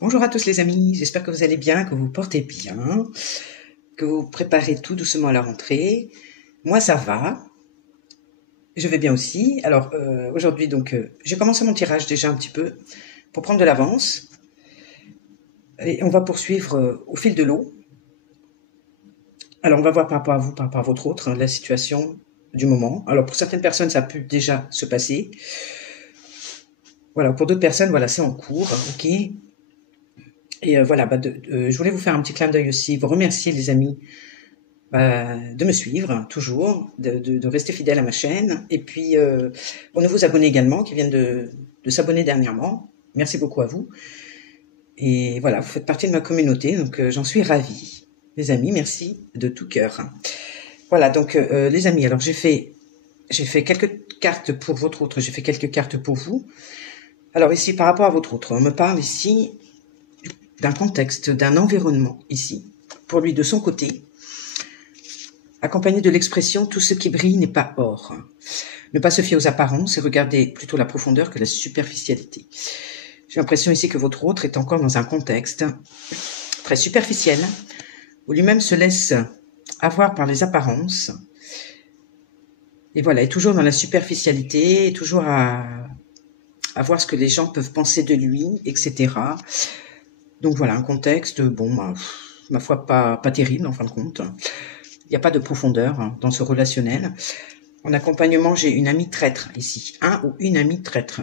Bonjour à tous les amis, j'espère que vous allez bien, que vous vous portez bien, que vous préparez tout doucement à la rentrée. Moi ça va, je vais bien aussi. Alors aujourd'hui donc j'ai commencé mon tirage déjà un petit peu pour prendre de l'avance et on va poursuivre au fil de l'eau. Alors on va voir par rapport à vous, par rapport à votre autre, la situation du moment. Alors pour certaines personnes ça a pu déjà se passer. Voilà, pour d'autres personnes voilà c'est en cours, ok. Et voilà, je voulais vous faire un petit clin d'œil aussi, vous remercier les amis de me suivre toujours, de rester fidèle à ma chaîne, et puis aux nouveaux abonnés également qui viennent de s'abonner dernièrement. Merci beaucoup à vous. Et voilà, vous faites partie de ma communauté, donc j'en suis ravie. Les amis, merci de tout cœur. Voilà, donc les amis, alors j'ai fait quelques cartes pour votre autre, j'ai fait quelques cartes pour vous. Alors ici, par rapport à votre autre, on me parle ici d'un contexte, d'un environnement ici, pour lui de son côté, accompagné de l'expression « tout ce qui brille n'est pas or ». Ne pas se fier aux apparences et regarder plutôt la profondeur que la superficialité. J'ai l'impression ici que votre autre est encore dans un contexte très superficiel, où lui-même se laisse avoir par les apparences. Et voilà, est toujours dans la superficialité, est toujours à voir ce que les gens peuvent penser de lui, etc. Donc voilà, un contexte, bon, ma foi, pas terrible en fin de compte. Il n'y a pas de profondeur dans ce relationnel. En accompagnement, j'ai une amie traître ici, un ou une amie traître.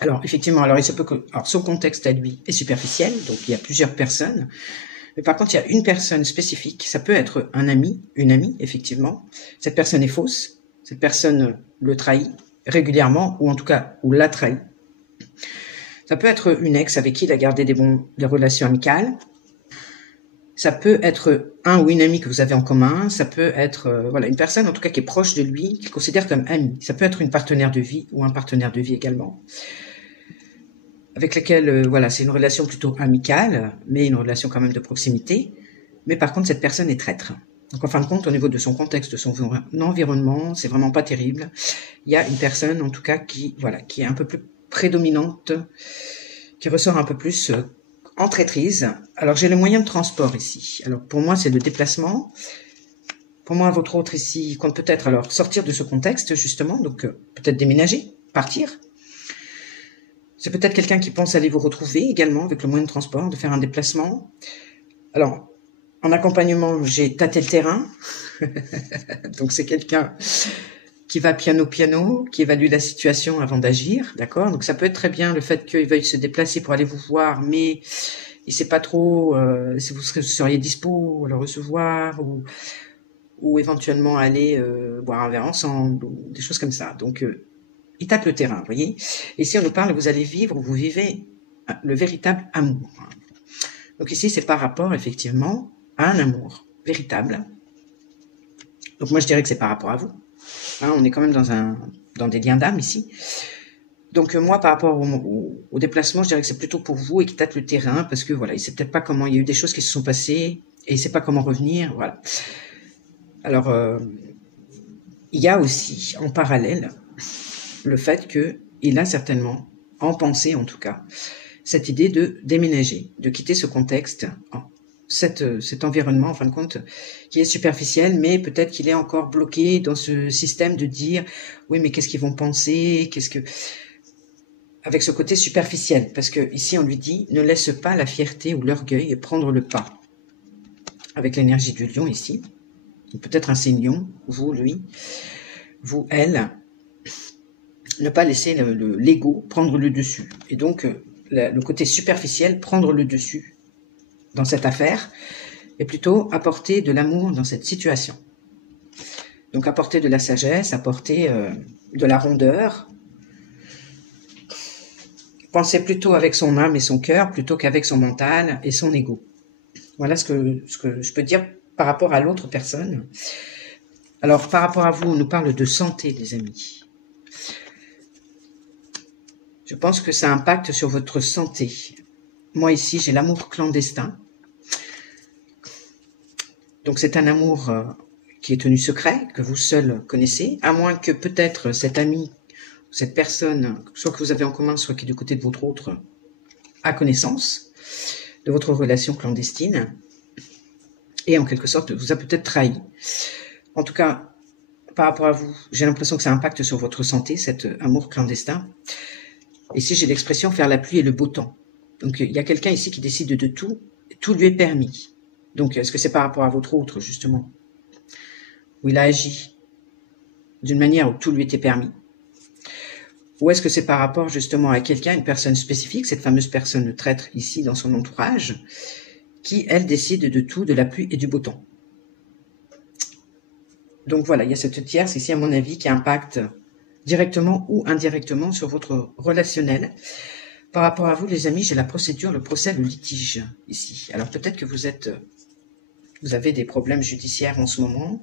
Alors effectivement, alors il se peut que son contexte à lui est superficiel, donc il y a plusieurs personnes. Mais par contre, il y a une personne spécifique. Ça peut être un ami, une amie, effectivement. Cette personne est fausse. Cette personne le trahit régulièrement, ou en tout cas, ou l'a trahi. Ça peut être une ex avec qui il a gardé des relations amicales. Ça peut être un ou une amie que vous avez en commun. Ça peut être voilà une personne en tout cas qui est proche de lui, qu'il considère comme ami. Ça peut être une partenaire de vie ou un partenaire de vie également, avec laquelle voilà c'est une relation plutôt amicale, mais une relation quand même de proximité. Mais par contre cette personne est traître. Donc en fin de compte, au niveau de son contexte, de son environnement, c'est vraiment pas terrible. Il y a une personne en tout cas qui voilà qui est un peu plus prédominante, qui ressort un peu plus en traîtrise. Alors j'ai le moyen de transport ici. Alors pour moi c'est le déplacement. Pour moi votre autre ici compte peut-être alors sortir de ce contexte justement, donc peut-être déménager, partir. C'est peut-être quelqu'un qui pense aller vous retrouver également avec le moyen de transport, de faire un déplacement. Alors en accompagnement j'ai tâté le terrain. Donc c'est quelqu'un qui va piano, qui évalue la situation avant d'agir, d'accord? Donc ça peut être très bien le fait qu'il veuille se déplacer pour aller vous voir, mais il sait pas trop si vous seriez dispo à le recevoir ou éventuellement aller boire un verre ensemble ou des choses comme ça. Donc il tâte le terrain, vous voyez? Et si on nous parle, vous allez vivre, vous vivez le véritable amour. Donc ici c'est par rapport effectivement à un amour véritable. Donc moi je dirais que c'est par rapport à vous. Hein, on est quand même dans des liens d'âme ici. Donc moi par rapport au déplacement, je dirais que c'est plutôt pour vous et qui tâte le terrain parce que voilà, il sait peut-être pas comment, il y a eu des choses qui se sont passées et il sait pas comment revenir, voilà. Alors il y a aussi en parallèle le fait que il a certainement en pensée en tout cas cette idée de déménager, de quitter ce contexte, cet environnement en fin de compte qui est superficiel, mais peut-être qu'il est encore bloqué dans ce système de dire oui mais qu'est-ce qu'ils vont penser, avec ce côté superficiel, parce que ici on lui dit ne laisse pas la fierté ou l'orgueil prendre le pas, avec l'énergie du lion ici, peut-être un signe lion, vous, lui, vous, elle, ne pas laisser l'ego prendre le dessus, et donc le côté superficiel prendre le dessus dans cette affaire, et plutôt apporter de l'amour dans cette situation. Donc apporter de la sagesse, apporter de la rondeur, penser plutôt avec son âme et son cœur plutôt qu'avec son mental et son ego. Voilà ce que je peux dire par rapport à l'autre personne. Alors par rapport à vous, on nous parle de santé, les amis. Je pense que ça impacte sur votre santé. Moi ici, j'ai l'amour clandestin. Donc c'est un amour qui est tenu secret, que vous seul connaissez, à moins que peut-être cet ami, cette personne, soit que vous avez en commun, soit qui est du côté de votre autre, a connaissance de votre relation clandestine et en quelque sorte vous a peut-être trahi. En tout cas, par rapport à vous, j'ai l'impression que ça impacte sur votre santé, cet amour clandestin. Ici, j'ai l'expression faire la pluie et le beau temps. Donc, il y a quelqu'un ici qui décide de tout, tout lui est permis. Donc, est-ce que c'est par rapport à votre autre, justement, où il a agi d'une manière où tout lui était permis? Ou est-ce que c'est par rapport, justement, à quelqu'un, une personne spécifique, cette fameuse personne traître ici dans son entourage, qui, elle, décide de tout, de la pluie et du beau temps? Donc voilà, il y a cette tierce ici, à mon avis, qui impacte directement ou indirectement sur votre relationnel. Par rapport à vous, les amis, j'ai la procédure, le procès, le litige ici. Alors peut-être que vous avez des problèmes judiciaires en ce moment.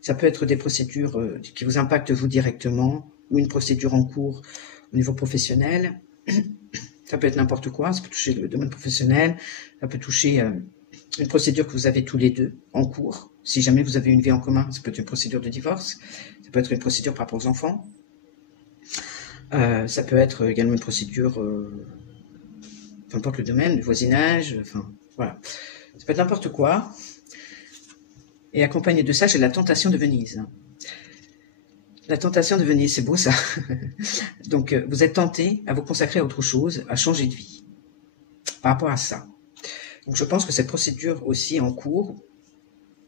Ça peut être des procédures qui vous impactent vous directement ou une procédure en cours au niveau professionnel. Ça peut être n'importe quoi, ça peut toucher le domaine professionnel, ça peut toucher une procédure que vous avez tous les deux en cours. Si jamais vous avez une vie en commun, ça peut être une procédure de divorce, ça peut être une procédure par rapport aux enfants. Ça peut être également une procédure, peu importe le domaine, le voisinage, enfin voilà. Ça peut être n'importe quoi. Et accompagné de ça, j'ai la tentation de Venise. La tentation de Venise, c'est beau ça. Donc vous êtes tenté à vous consacrer à autre chose, à changer de vie. Par rapport à ça. Donc je pense que cette procédure aussi en cours,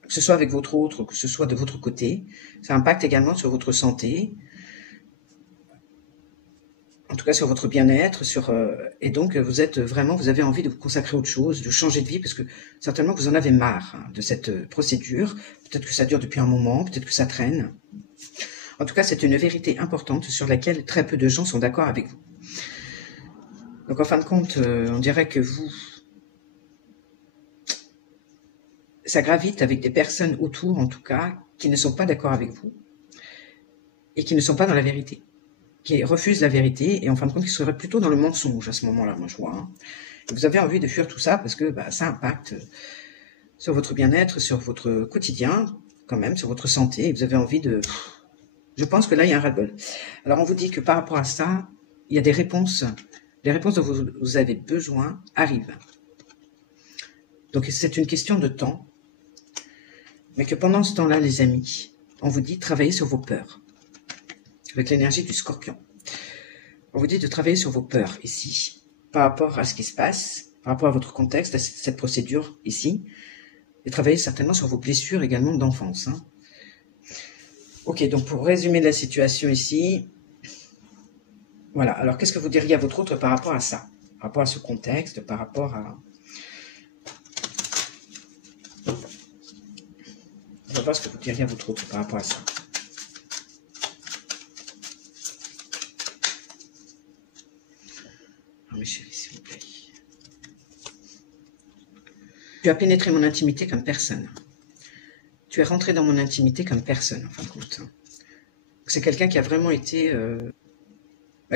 que ce soit avec votre autre, que ce soit de votre côté, ça impacte également sur votre santé, en tout cas sur votre bien-être, et donc vous avez envie de vous consacrer à autre chose, de changer de vie, parce que certainement vous en avez marre de cette procédure. Peut-être que ça dure depuis un moment, peut-être que ça traîne. En tout cas, c'est une vérité importante sur laquelle très peu de gens sont d'accord avec vous. Donc en fin de compte, on dirait que ça gravite avec des personnes autour, en tout cas, qui ne sont pas d'accord avec vous et qui ne sont pas dans la vérité, qui refusent la vérité et en fin de compte, qui seraient plutôt dans le mensonge à ce moment-là, moi je vois. Et vous avez envie de fuir tout ça parce que ça impacte sur votre bien-être, sur votre quotidien, quand même, sur votre santé, et vous avez envie de... Je pense que là, il y a un ras-le-bol. Alors on vous dit que par rapport à ça, il y a des réponses. Les réponses dont vous avez besoin arrivent. Donc c'est une question de temps. Mais que pendant ce temps-là, les amis, on vous dit travaillez sur vos peurs. Avec l'énergie du scorpion. On vous dit de travailler sur vos peurs ici, par rapport à ce qui se passe, par rapport à votre contexte, à cette procédure ici, et travailler certainement sur vos blessures également d'enfance. Hein. Ok, donc pour résumer la situation ici, voilà. Alors qu'est-ce que vous diriez à votre autre par rapport à ça, par rapport à ce contexte, par rapport à... On va voir ce que vous diriez à votre autre par rapport à ça. Oh mes chéris, s'il vous plaît. Tu as pénétré mon intimité comme personne. Tu es rentré dans mon intimité comme personne, en fin de compte. C'est quelqu'un qui a vraiment été...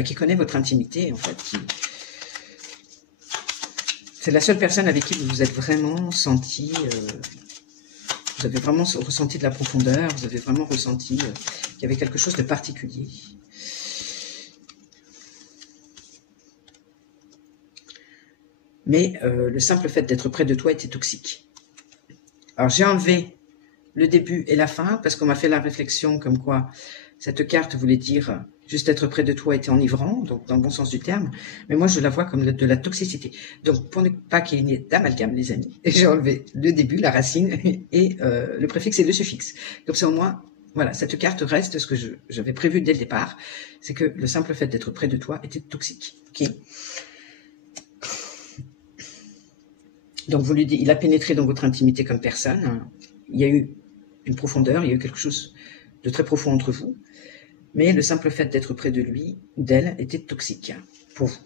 qui connaît votre intimité, en fait. C'est la seule personne avec qui vous vous êtes vraiment senti... vous avez vraiment ressenti de la profondeur, vous avez vraiment ressenti qu'il y avait quelque chose de particulier. Mais le simple fait d'être près de toi était toxique. Alors j'ai enlevé le début et la fin, parce qu'on m'a fait la réflexion comme quoi cette carte voulait dire juste être près de toi était enivrant, donc dans le bon sens du terme, mais moi je la vois comme de la toxicité. Donc pour ne pas qu'il y ait d'amalgame, les amis, j'ai enlevé le début, la racine, et le préfixe et le suffixe. Comme ça au moins, voilà, cette carte reste ce que j'avais prévu dès le départ, c'est que le simple fait d'être près de toi était toxique. Okay. Donc vous lui dites, il a pénétré dans votre intimité comme personne, il y a eu une profondeur, il y a eu quelque chose de très profond entre vous, mais le simple fait d'être près de lui ou d'elle était toxique pour vous.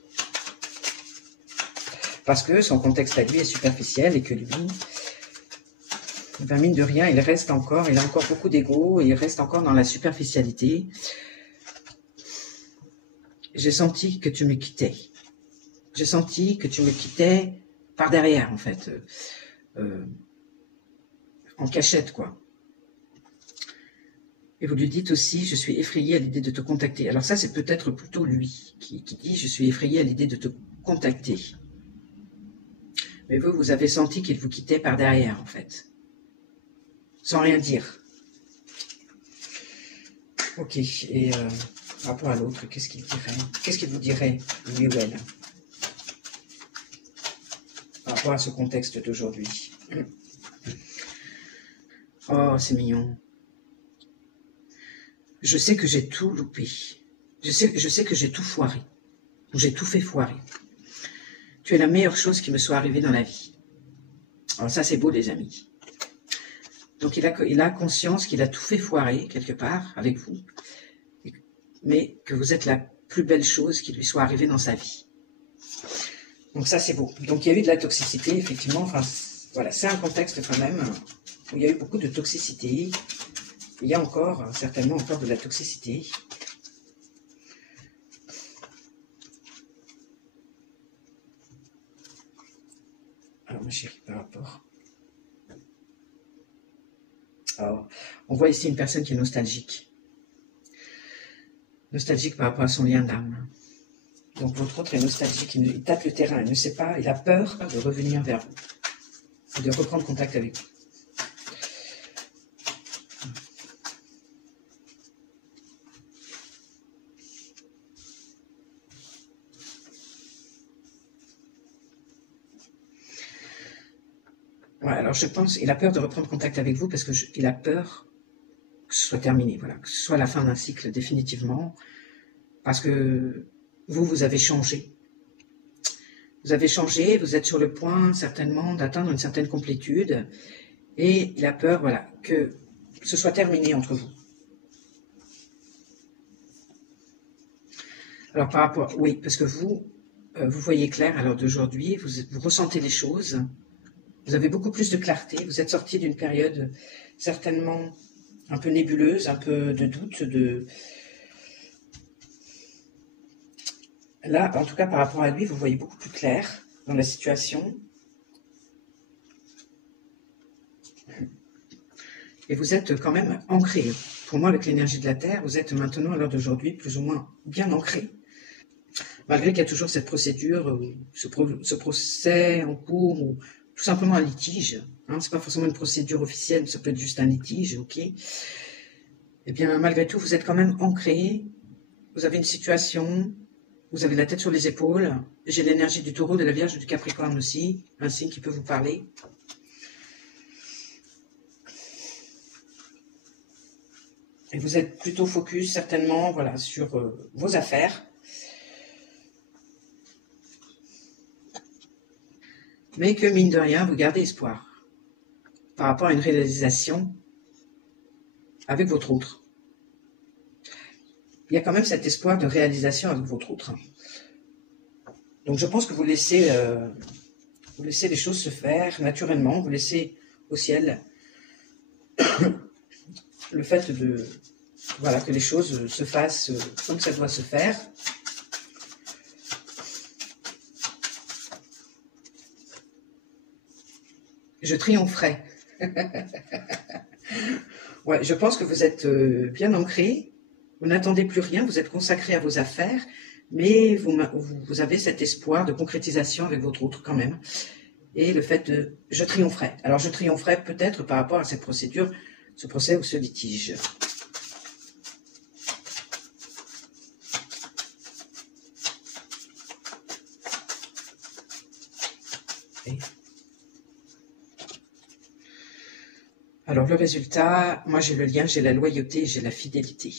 Parce que son contexte à lui est superficiel et que lui, mine de rien, il a encore beaucoup d'ego, et il reste encore dans la superficialité. J'ai senti que tu me quittais. J'ai senti que tu me quittais par derrière, en fait. En cachette, quoi. Et vous lui dites aussi, je suis effrayé à l'idée de te contacter. Alors ça, c'est peut-être plutôt lui qui dit, je suis effrayé à l'idée de te contacter. Mais vous, vous avez senti qu'il vous quittait par derrière, en fait. Sans rien dire. Ok, et par rapport à l'autre, qu'est-ce qu'il dirait? Qu'est-ce qu'il vous dirait, lui ou elle, par rapport à ce contexte d'aujourd'hui? Oh, c'est mignon. Je sais que j'ai tout loupé. Je sais que j'ai tout foiré. Ou j'ai tout fait foirer. Tu es la meilleure chose qui me soit arrivée dans la vie. Alors ça, c'est beau, les amis. Donc, il a conscience qu'il a tout fait foirer, quelque part, avec vous. Mais que vous êtes la plus belle chose qui lui soit arrivée dans sa vie. Donc ça, c'est beau. Donc, il y a eu de la toxicité, effectivement. Enfin, voilà, c'est un contexte quand même où il y a eu beaucoup de toxicité. Il y a encore, certainement encore de la toxicité. Alors, ma chérie, par rapport... Alors, on voit ici une personne qui est nostalgique. Nostalgique par rapport à son lien d'âme. Donc, votre autre est nostalgique, il tâte le terrain, il ne sait pas, il a peur de revenir vers vous, de reprendre contact avec vous. Ouais, alors je pense, il a peur de reprendre contact avec vous parce qu'il a peur que ce soit terminé, voilà, que ce soit la fin d'un cycle définitivement, parce que vous avez changé. Vous avez changé, vous êtes sur le point certainement d'atteindre une certaine complétude, et il a peur, voilà, que ce soit terminé entre vous. Alors par rapport, oui, parce que vous voyez clair à l'heure d'aujourd'hui, vous ressentez les choses, vous avez beaucoup plus de clarté, vous êtes sorti d'une période certainement un peu nébuleuse, un peu de doute, Là, en tout cas par rapport à lui, vous voyez beaucoup plus clair dans la situation. Et vous êtes quand même ancré. Pour moi, avec l'énergie de la Terre, vous êtes maintenant, à l'heure d'aujourd'hui, plus ou moins bien ancré. Malgré qu'il y a toujours cette procédure, ce procès en cours, ou tout simplement un litige. Hein, c'est pas forcément une procédure officielle, ça peut être juste un litige, ok. Eh bien, malgré tout, vous êtes quand même ancré. Vous avez une situation, vous avez la tête sur les épaules. J'ai l'énergie du Taureau, de la Vierge, du Capricorne aussi, un signe qui peut vous parler. Et vous êtes plutôt focus, certainement, voilà, sur vos affaires. Mais que, mine de rien, vous gardez espoir par rapport à une réalisation avec votre autre. Il y a quand même cet espoir de réalisation avec votre autre. Donc je pense que vous laissez les choses se faire naturellement, vous laissez au ciel le fait de, voilà, que les choses se fassent comme ça doit se faire. Je triompherai. Ouais, je pense que vous êtes bien ancré, vous n'attendez plus rien, vous êtes consacré à vos affaires, mais vous avez cet espoir de concrétisation avec votre autre quand même. Et le fait de... Je triompherai. Alors je triompherai peut-être par rapport à cette procédure, ce procès ou ce litige. Et... Alors le résultat, moi j'ai le lien, j'ai la loyauté, j'ai la fidélité.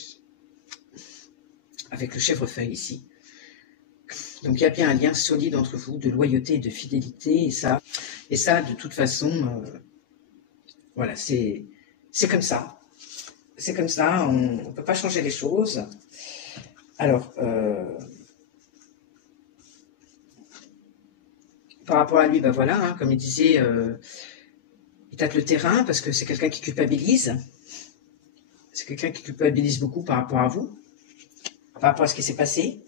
Avec le chèvrefeuille ici. Donc il y a bien un lien solide entre vous, de loyauté et de fidélité, et ça de toute façon, voilà, c'est comme ça. C'est comme ça, on ne peut pas changer les choses. Alors, par rapport à lui, ben voilà, hein, comme il disait, il tâte le terrain parce que c'est quelqu'un qui culpabilise. C'est quelqu'un qui culpabilise beaucoup par rapport à vous, par rapport à ce qui s'est passé.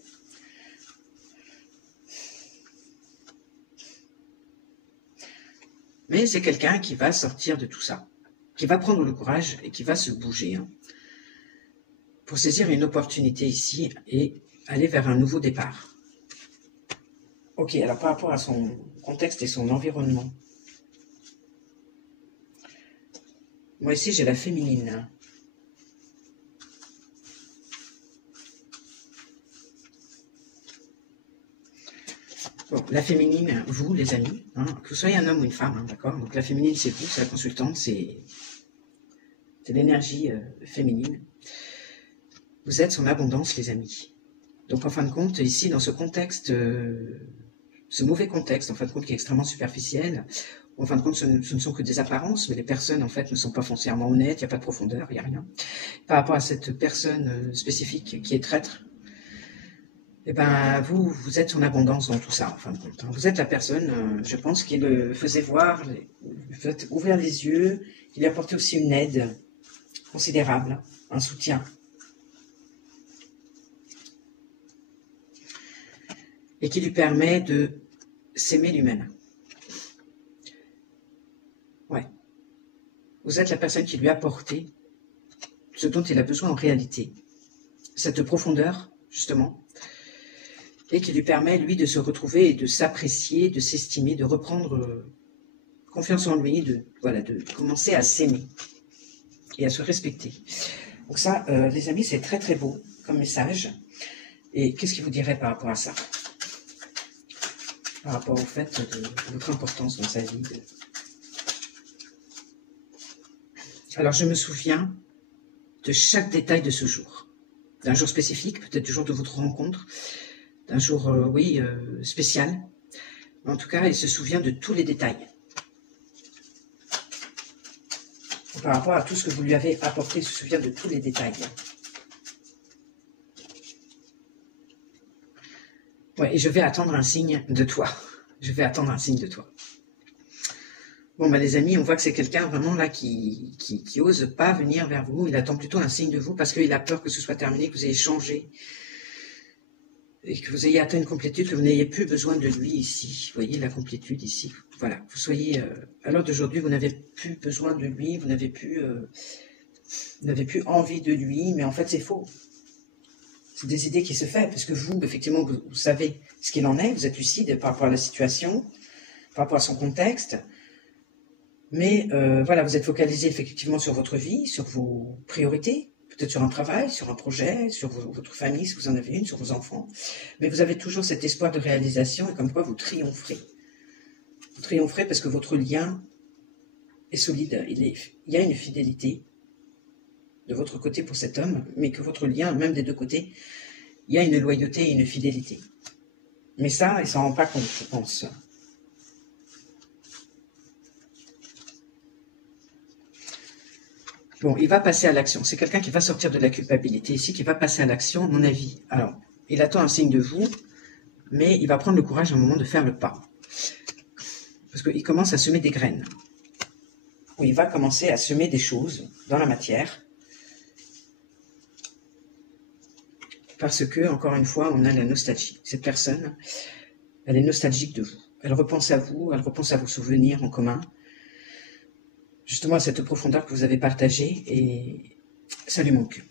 Mais c'est quelqu'un qui va sortir de tout ça, qui va prendre le courage et qui va se bouger hein, pour saisir une opportunité ici et aller vers un nouveau départ. Ok, alors par rapport à son contexte et son environnement, moi ici j'ai la féminine. Bon, la féminine, vous les amis, hein, que vous soyez un homme ou une femme, hein, d'accord. Donc la féminine c'est vous, c'est la consultante, c'est l'énergie féminine. Vous êtes son abondance les amis. Donc en fin de compte, ici dans ce contexte, ce mauvais contexte, en fin de compte qui est extrêmement superficiel, en fin de compte ce ne sont que des apparences, mais les personnes en fait ne sont pas foncièrement honnêtes, il n'y a pas de profondeur, il n'y a rien. Par rapport à cette personne spécifique qui est traître, eh ben vous êtes son abondance dans tout ça en fin de compte. Vous êtes la personne, je pense, qui le faisait voir, faisait ouvrir les yeux, qui lui apportait aussi une aide considérable, un soutien. Et qui lui permet de s'aimer lui-même. Ouais. Vous êtes la personne qui lui a apporté ce dont il a besoin en réalité. Cette profondeur, justement, et qui lui permet, lui, de se retrouver et de s'apprécier, de s'estimer, de reprendre confiance en lui, de commencer à s'aimer et à se respecter. Donc ça, les amis, c'est très très beau comme message. Et qu'est-ce qu'il vous dirait par rapport à ça ? Par rapport au fait de votre importance dans sa vie. Alors, je me souviens de chaque détail de ce jour. D'un jour spécifique, peut-être du jour de votre rencontre, d'un jour, spécial. Mais en tout cas, il se souvient de tous les détails. Par rapport à tout ce que vous lui avez apporté, il se souvient de tous les détails. Ouais, et je vais attendre un signe de toi. Je vais attendre un signe de toi. Bon, bah, les amis, on voit que c'est quelqu'un vraiment là qui ose pas venir vers vous. Il attend plutôt un signe de vous parce qu'il a peur que ce soit terminé, que vous ayez changé et que vous ayez atteint une complétude, que vous n'ayez plus besoin de lui ici. Vous voyez la complétude ici. Voilà, vous soyez... à l'heure d'aujourd'hui, vous n'avez plus besoin de lui, vous n'avez plus envie de lui, mais en fait, c'est faux. C'est des idées qui se font, parce que vous, effectivement, vous savez ce qu'il en est, vous êtes lucide par rapport à la situation, par rapport à son contexte, mais voilà, vous êtes focalisé effectivement sur votre vie, sur vos priorités, peut-être sur un travail, sur un projet, sur votre famille, si vous en avez une, sur vos enfants, mais vous avez toujours cet espoir de réalisation, et comme quoi vous triompherez. Vous triompherez parce que votre lien est solide, il y a une fidélité de votre côté pour cet homme, mais que votre lien, même des deux côtés, il y a une loyauté et une fidélité. Mais ça, il ne s'en rend pas compte, je pense. Bon, il va passer à l'action. C'est quelqu'un qui va sortir de la culpabilité ici, qui va passer à l'action, à mon avis. Alors, il attend un signe de vous, mais il va prendre le courage à un moment de faire le pas. Parce qu'il commence à semer des graines. Ou il va commencer à semer des choses dans la matière. Parce que, encore une fois, on a la nostalgie. Cette personne, elle est nostalgique de vous. Elle repense à vous, elle repense à vos souvenirs en commun. Justement, à cette profondeur que vous avez partagée, et ça lui manque.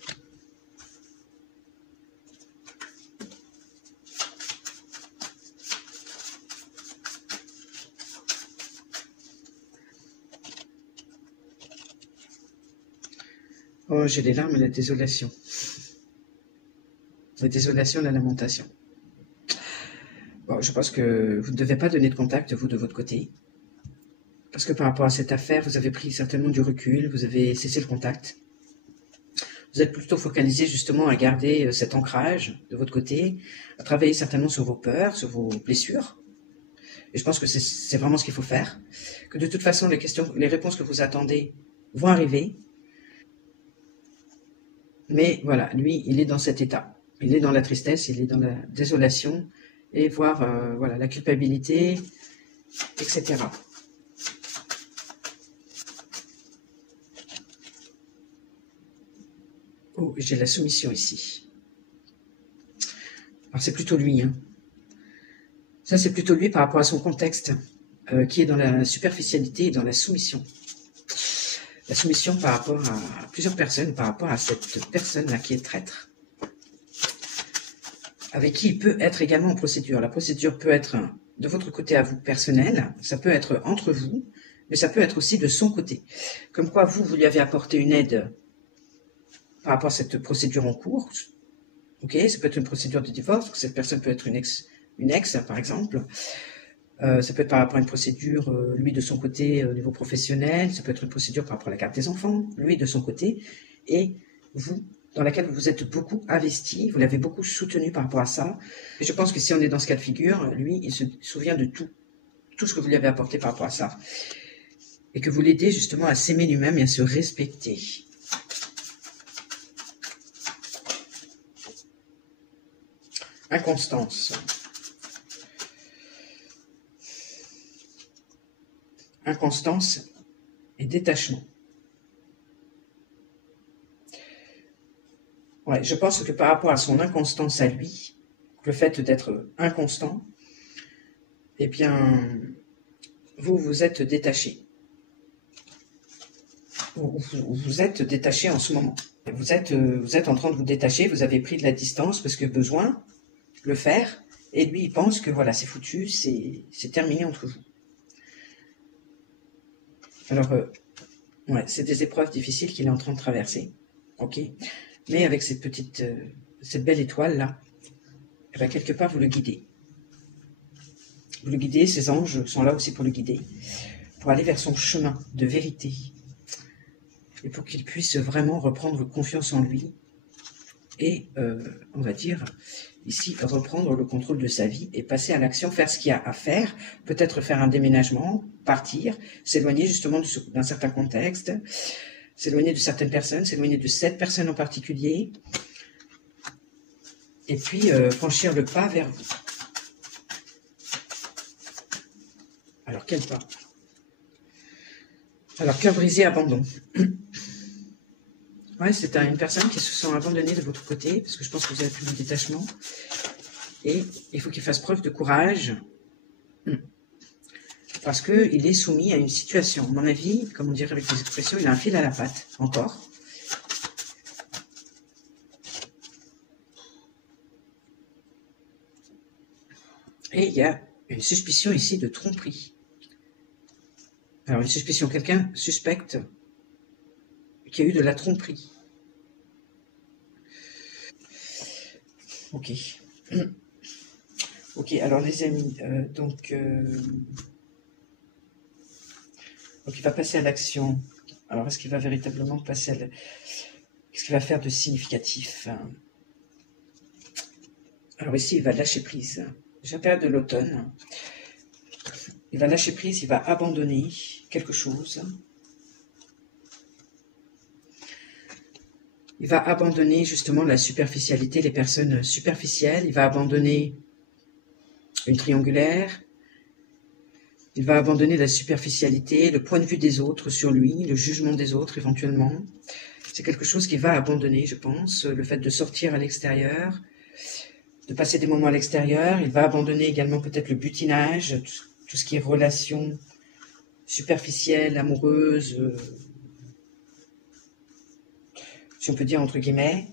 Oh, j'ai les larmes et la désolation. La désolation, la lamentation. Bon, je pense que vous ne devez pas donner de contact, vous, de votre côté. Parce que par rapport à cette affaire, vous avez pris certainement du recul, vous avez cessé le contact. Vous êtes plutôt focalisé justement à garder cet ancrage de votre côté, à travailler certainement sur vos peurs, sur vos blessures. Et je pense que c'est vraiment ce qu'il faut faire. Que de toute façon, les réponses que vous attendez vont arriver. Mais voilà, lui, il est dans cet état. Il est dans la tristesse, il est dans la désolation, et voire voilà, la culpabilité, etc. Oh, j'ai la soumission ici. Alors c'est plutôt lui. Hein. Ça, c'est plutôt lui par rapport à son contexte, qui est dans la superficialité et dans la soumission. La soumission par rapport à plusieurs personnes, par rapport à cette personne-là qui est traître. avec qui il peut être également en procédure. La procédure peut être de votre côté à vous personnel, ça peut être entre vous, mais ça peut être aussi de son côté. Comme quoi vous lui avez apporté une aide par rapport à cette procédure en cours. Ok, ça peut être une procédure de divorce, cette personne peut être une ex par exemple. Ça peut être par rapport à une procédure, lui de son côté au niveau professionnel, ça peut être une procédure par rapport à la garde des enfants, lui de son côté, et vous, dans laquelle vous vous êtes beaucoup investi, vous l'avez beaucoup soutenu par rapport à ça. Et je pense que si on est dans ce cas de figure, lui, il se souvient de tout ce que vous lui avez apporté par rapport à ça. Et que vous l'aidez justement à s'aimer lui-même et à se respecter. Inconstance. Inconstance et détachement. Ouais, je pense que par rapport à son inconstance à lui, le fait d'être inconstant, eh bien, vous êtes détaché. Vous êtes détaché en ce moment. Vous êtes en train de vous détacher, vous avez pris de la distance parce que besoin le faire, et lui il pense que voilà, c'est foutu, c'est terminé entre vous. Alors, ouais, c'est des épreuves difficiles qu'il est en train de traverser, ok, mais avec cette belle étoile là, eh bien, quelque part vous le guidez. Vous le guidez, ces anges sont là aussi pour le guider, pour aller vers son chemin de vérité, et pour qu'il puisse vraiment reprendre confiance en lui, et on va dire ici reprendre le contrôle de sa vie et passer à l'action, faire ce qu'il y a à faire, peut-être faire un déménagement, partir, s'éloigner justement d'un certain contexte, s'éloigner de certaines personnes, s'éloigner de cette personne en particulier, et puis franchir le pas vers vous. Alors quel pas? Alors cœur brisé, abandon. Ouais, c'est une personne qui se sent abandonnée de votre côté, parce que je pense que vous avez plus de détachement. Et il faut qu'il fasse preuve de courage, parce qu'il est soumis à une situation. À mon avis, comme on dirait avec les expressions, il a un fil à la patte, encore. Et il y a une suspicion ici de tromperie. Alors, une suspicion, quelqu'un suspecte qu'il y a eu de la tromperie. Ok. Ok, alors les amis, donc il va passer à l'action. Alors, est-ce qu'il va véritablement passer à qu'est-ce qu'il va faire de significatif? Alors ici, il va lâcher prise. J'ai la période de l'automne. Il va lâcher prise, il va abandonner quelque chose. Il va abandonner justement la superficialité, les personnes superficielles. Il va abandonner une triangulaire. Il va abandonner la superficialité, le point de vue des autres sur lui, le jugement des autres éventuellement. C'est quelque chose qu'il va abandonner, je pense. Le fait de sortir à l'extérieur, de passer des moments à l'extérieur. Il va abandonner également peut-être le butinage, tout ce qui est relations superficielles, amoureuses, si on peut dire entre guillemets,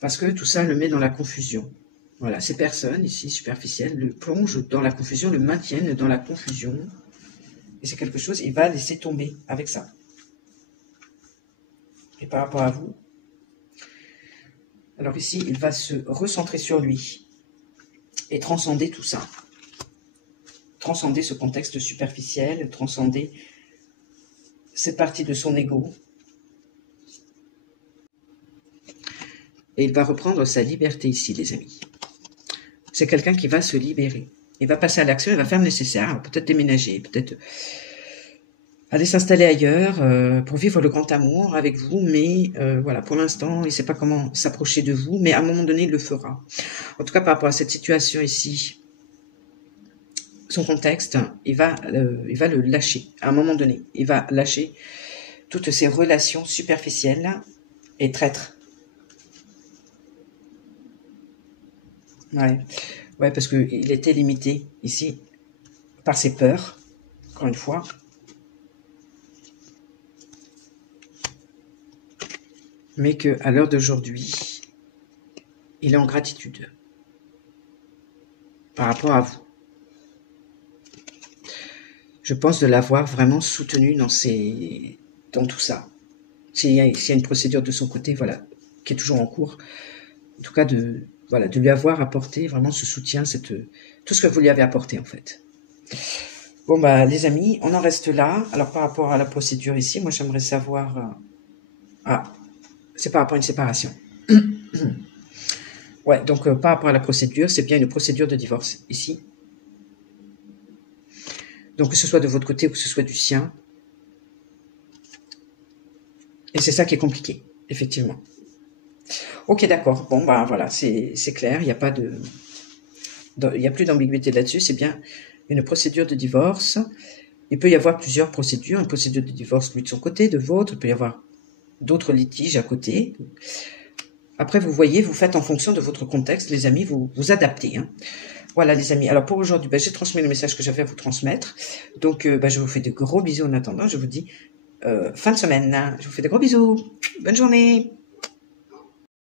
parce que tout ça le met dans la confusion. Voilà, ces personnes ici superficielles le plongent dans la confusion, le maintiennent dans la confusion, et c'est quelque chose, il va laisser tomber avec ça. Et par rapport à vous, alors ici, il va se recentrer sur lui et transcender tout ça. Transcender ce contexte superficiel, transcender cette partie de son ego. Et il va reprendre sa liberté ici, les amis. C'est quelqu'un qui va se libérer. Il va passer à l'action, il va faire le nécessaire, peut-être déménager, peut-être aller s'installer ailleurs pour vivre le grand amour avec vous, mais voilà, pour l'instant, il ne sait pas comment s'approcher de vous, mais à un moment donné, il le fera. En tout cas, par rapport à cette situation ici, son contexte, il va le lâcher. À un moment donné, il va lâcher toutes ces relations superficielles et traîtres. Ouais, parce qu'il était limité ici par ses peurs, encore une fois. Mais qu'à l'heure d'aujourd'hui, il est en gratitude par rapport à vous. Je pense de l'avoir vraiment soutenu dans tout ça. S'il y a une procédure de son côté, voilà, qui est toujours en cours, en tout cas de lui avoir apporté vraiment ce soutien, tout ce que vous lui avez apporté en fait. Bon bah les amis, on en reste là. Alors par rapport à la procédure ici, moi j'aimerais savoir... c'est par rapport à une séparation. Ouais, donc par rapport à la procédure, c'est bien une procédure de divorce ici. Donc que ce soit de votre côté ou que ce soit du sien. Et c'est ça qui est compliqué, effectivement. Ok, d'accord. Bon, bah voilà, c'est clair. Il n'y a pas il y a plus d'ambiguïté là-dessus. C'est bien une procédure de divorce. Il peut y avoir plusieurs procédures. Une procédure de divorce, lui de son côté, de vôtre. Il peut y avoir d'autres litiges à côté. Après, vous voyez, vous faites en fonction de votre contexte, les amis, vous adaptez. Hein. Voilà, les amis. Alors pour aujourd'hui, j'ai transmis le message que j'avais à vous transmettre. Donc, je vous fais de gros bisous en attendant. Je vous dis fin de semaine. Je vous fais de gros bisous. Bonne journée.